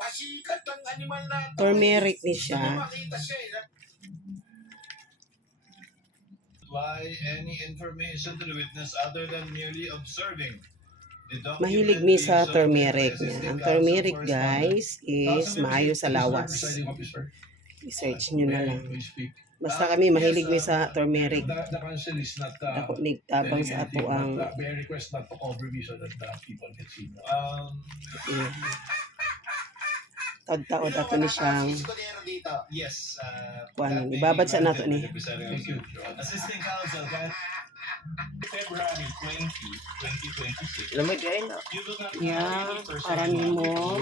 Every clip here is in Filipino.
Pasikat ang animal na ito. Turmeric ni siya. Makita siya any information to the witness other than merely observing. Mahilig mi sa turmeric niya. Ang turmeric, guys, is maayo sa lawas. I-search nyo na lang. Basta kami mahilig mi sa turmeric. Ako nigtabang sa ato ang taod-taod ato ni siyang kuan ibabad sa nato ni. Assistant Counsel, February 20, 2026. Lamay kayo na. Yeah, para nimo.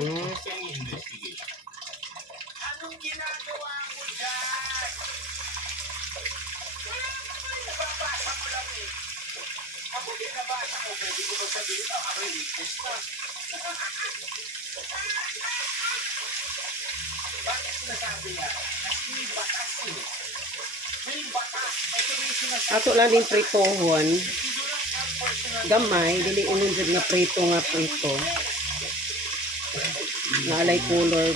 Anong ginagawa mo dyan? Wala naman, nababasa mo lang eh. Ako din nabasa ko, pwede ko ba sabihin na ako yung witness na. Bakit sinasabi yan? Kasi may batas eh. May batas. Ito may sinasabi. Ato lang din pritohon. Gamay, dili unon jud nga prito nga prito. Naalay color.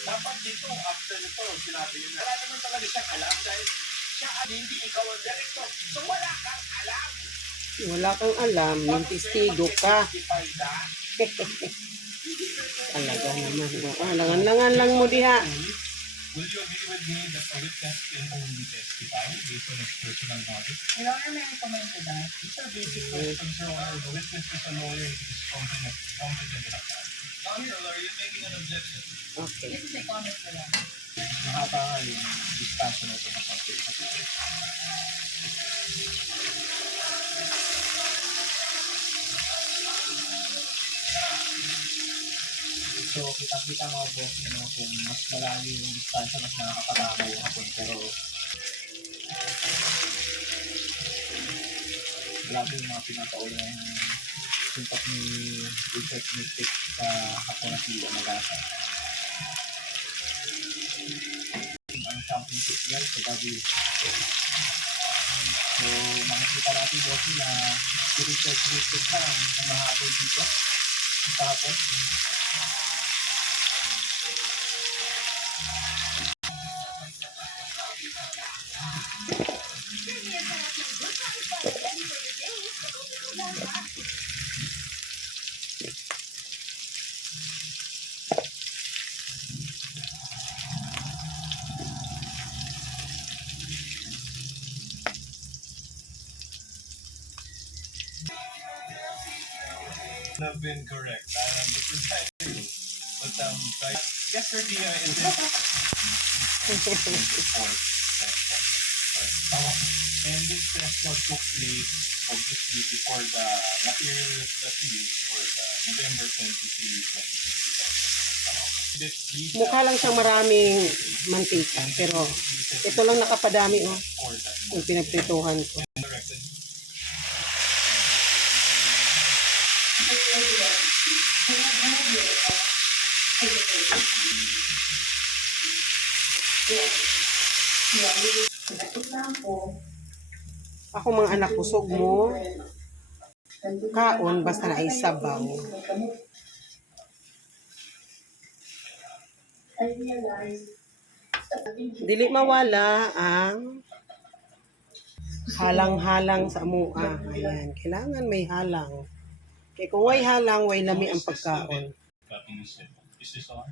Dapat dito, after nito, sinabi yun na. Wala naman talaga siyang alam dahil siya hindi ikaw ang director. So wala kang alam. Wala kang alam, yung testigo ka. Talaga naman. Langan-langan lang mo diha. Will you agree with me that a witness can only testify based on his personal knowledge? Your Honor, may I comment to that? These are basic questions, Your Honor. The witness is a lawyer. He is competent enough. Counsel, are you making an objection? Okay. This is a comment to that. Mahaba nga yung discussion na ito na pag-ibig. So, kita-kita mga boss, kung mas malayo yung distansya, mas nakakatama yung hapon. Pero, grabe yung mga pinapaulan ng suntok ni Richard Mystic sa hapon na si Amagasa. Ang championship yan sa gabi. So, makikita natin boss na si Richard Mystic na ang mahabol dito sa hapon. Have been correct. The presiding, but yesterday in this and this test took place obviously before the material that we used for the November 23, 2024. Mukha lang siyang maraming mantika, pero ito lang nakapadami yung pinagprituhan ko. Ako mga anak, kusog mo. Kaon, basta na isabaw. Dili mawala ang halang-halang sa mua. Ayan, kailangan may halang. Kaya kung way halang, way lami ang pagkaon. Is this on?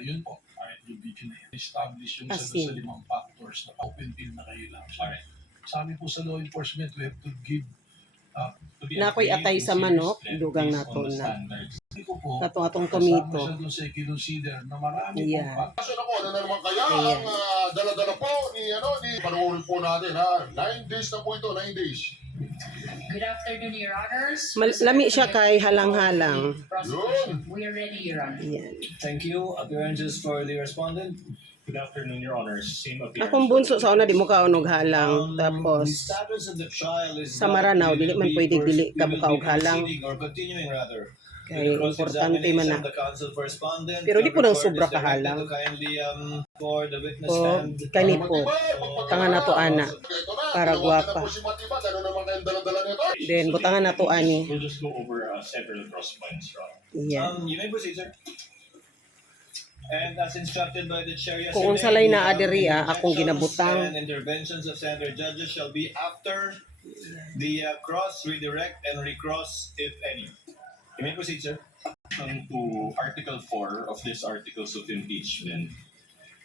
Yun po. Alright, yung video na yan. Establish yung Asin. sa limang factors na open field na kayo lang. Alright. Sa amin po sa law enforcement, we have to give Nakoy atay sa manok, dugang nato na. Kato atong tomato. Na marami Yeah. pong Kaso na po, ano na naman kaya Ayan. ang dala-dala po ni panoorin po natin ha. 9 days na po ito, 9 days. Good afternoon, Your Honors. Lami siya kay halang-halang. Prosecution. We are ready, Your Honor. Ayan. Thank you. Appearances for the respondent. Good afternoon, Your Honors. Same appearance. Akong bunso sa una di mo kaunog halang. The Tapos status of the trial is sa Maranao, dili man pwede dili ka mo kaog halang. Or continuing rather. Kaya importante man na. The counsel for respondent. Pero di po nang Court sobra is directed kahalang. to kindly, for the witness O, stand. kani po. Butangan na to, ana. Para gwapa. Po si Matiba, gano'n naman kayong dala-dala nito. Then, butangan na to, ani. We'll just go over several cross points, Ron. Yan. You may proceed, sir. And as instructed by the chair yesterday, Kung unsalay na the, adiri, akong objections ginabutang. and interventions of senator judges shall be after the cross, redirect, and recross, if any. You may proceed, sir. To Article 4 of this Articles of Impeachment,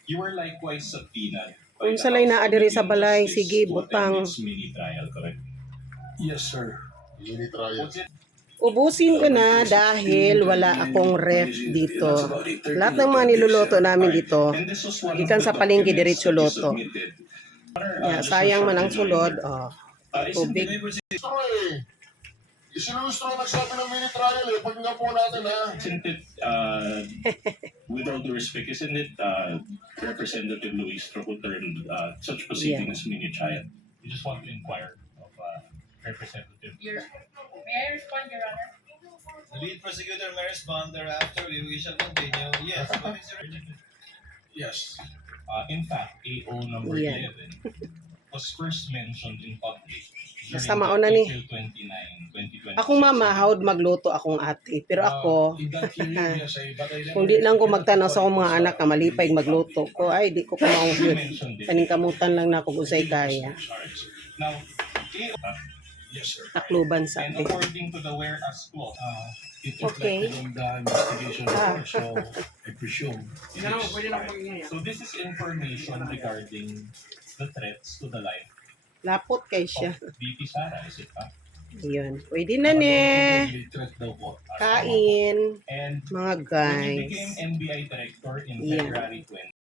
you were likewise subpoenaed by Kung the salay House na adiri sa Philippine balay, Justice sige, to butang. attend its mini trial, correct? Yes, sir. Unit trial. Was it Ubusin ko na dahil wala akong ref dito. Lahat ng mga niluluto namin dito, and this was one of gikan the sa palengke documents diretso that you loto. submitted. Yeah, sayang man ang sulod. Oh, Isn't tubig. it- You may proceed. Istro eh. Isinulustro nagsabi ng mini trial eh. Pag nga po natin ha. Isn't it, with all due respect, isn't it Representative Luis who turned such proceedings mini trial? We just want to inquire of Representative. May I respond, Your Honor? The lead prosecutor may respond thereafter. We shall continue. Yes, what is your Yes. In fact, AO number Yeah. 11 was first mentioned in public Basta during mauna ni. April 29, 2026. Akong mama, hawd magluto akong ate. Pero ako, In that hearing, yes, but I never- kung di lang ko magtanaw sa akong mga anak na malipay magluto ko, ay di ko You kumaunggod. mentioned it. Paningkamutan lang na ako kung sa'y kaya. Charge. Now, AO, Yes, sir. Takluban and sabi. according to the whereas clause, It Okay. reflected on the investigation report, so I presume. so this is information regarding the threats to the life Lapot kay siya. of VP Sara, is it not? Ayun. Pwede na ne. Threat daw po. Kain. And Mga when you became guys. NBI director in Yeah. February 20,